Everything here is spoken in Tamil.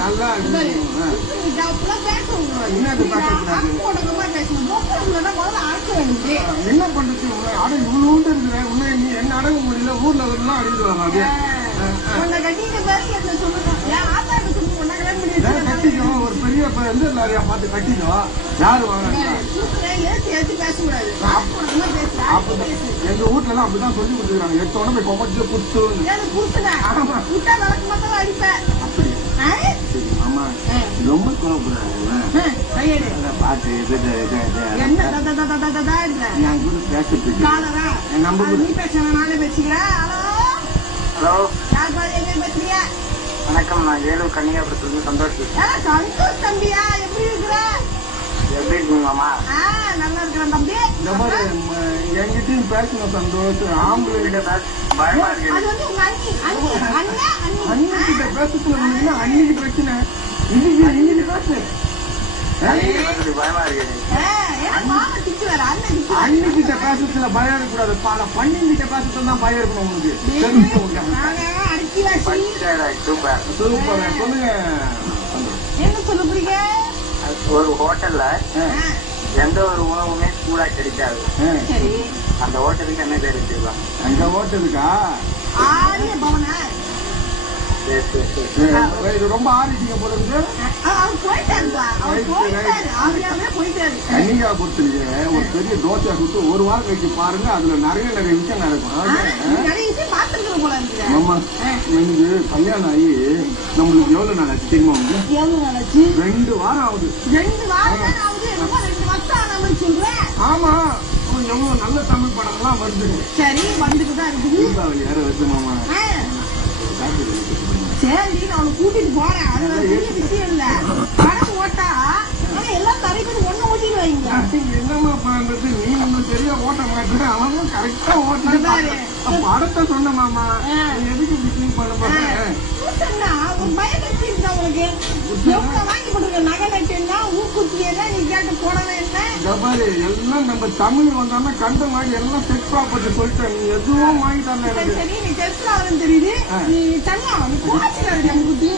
நல்லா என்னது என்ன பண்றது அடை இவ்வளோண்டு இருக்கிறேன் உன்னை நீ என்ன அடங்க முடியல ஊர்ல எல்லாம் அடிக்கிடுவாங்க அப்படியே கட்டிக்கோ ஒரு பெரிய லாரியா பார்த்து கட்டிக்கோ யாரு வாங்க எங்க வீட்டுல எல்லாம் அப்படிதான் சொல்லி கொடுத்துருக்காங்க 8 உடம்பை கொமச்சு குத்து ஆமா ரொம்ப கோபப்படுறாங்க பாத்து நான் கூட பேசுறதுக்கு ஹலோ வணக்கம் நான் வேலூர் கன்னியாபுரத்துல சந்தோஷ் தம்பியா எப்படி இருக்கிற எப்படி இருக்கீங்க மாமா நல்லா இருக்கிறேன் தம்பி என்கிட்டயும் பேசணும் சந்தோஷம் ஆம்பளை பயமா இருக்கு அன்னிக்கிட்ட பேசுறதுல அன்னைக்கு பிரச்சனை இன்னைக்கு பேசு பயமா இருக்கு அன்னிக்கிட்ட பேசுறதுல பயம் இருக்கக்கூடாது பல பண்ணிக்கிட்ட பேசுறதுல தான் பயம் இருக்கணும் உங்களுக்கு சூப்பர் சூப்பர் சொல்லுங்க என்ன சொல்ல போறீங்க ஒரு ஹோட்டல்ல எந்த ஒரு உணவுமே சூடா கிடைக்காது அந்த ஹோட்டலுக்கு என்ன பேர் வச்சிருக்கலாம் அந்த ஹோட்டலுக்கா ஆரிய பவனா இது ரொம்ப ஆரிட்டீங்க போல இருக்கு கன்னிகா பொறுத்தீங்க ஒரு பெரிய தோசை சுட்டு ஒரு வாரம் கழிச்சு பாருங்க அதுல நிறைய விஷயம் நடக்கும் ஆமா எனக்கு கல்யாணம் ஆகி நம்மளுக்கு எவ்வளவு நாள் ஆச்சு தெரியுமா உங்களுக்கு 2 வாரம் ஆகுது ஆமா எவ்வளவு நல்ல தமிழ் படம் எல்லாம் வருது சரி வந்துட்டுதான் இருக்குது தீபாவளி வேற வருது மாமா சரி நான் அவனை கூட்டிட்டு போறேன் அது விஷயம் இல்ல படம் ஓட்டா எல்லாம் தரைக்கு ஒண்ணு ஓட்டிட்டு வைங்க என்னமா பண்றது நீ நம்ம சரியா ஓட்ட மாட்டேன் அவனும் கரெக்டா ஓட்டாரு படத்தை சொன்ன மாமா எதுக்கு பிக்னிக் பண்ண போறேன் ஒரு பயம் இருக்கா உனக்கு எவ்வளவு வாங்கி கொடுங்க நகை நட்டுன்னா ஊக்குத்தியெல்லாம் நீ கேட்டு போடவே இல்லை எல்லாம் நம்ம தமிழ் வந்தாலும் கண்ட மாதிரி எல்லாம் செட் ப்ராப்பர்ட்டி சொல்லிட்டேன் நீ எதுவும் வாங்கி தரல சரி நீ செட் ஆகணும் தெரியுது நீ தனியா நீ கோச்சில் இருக்கு குட்டி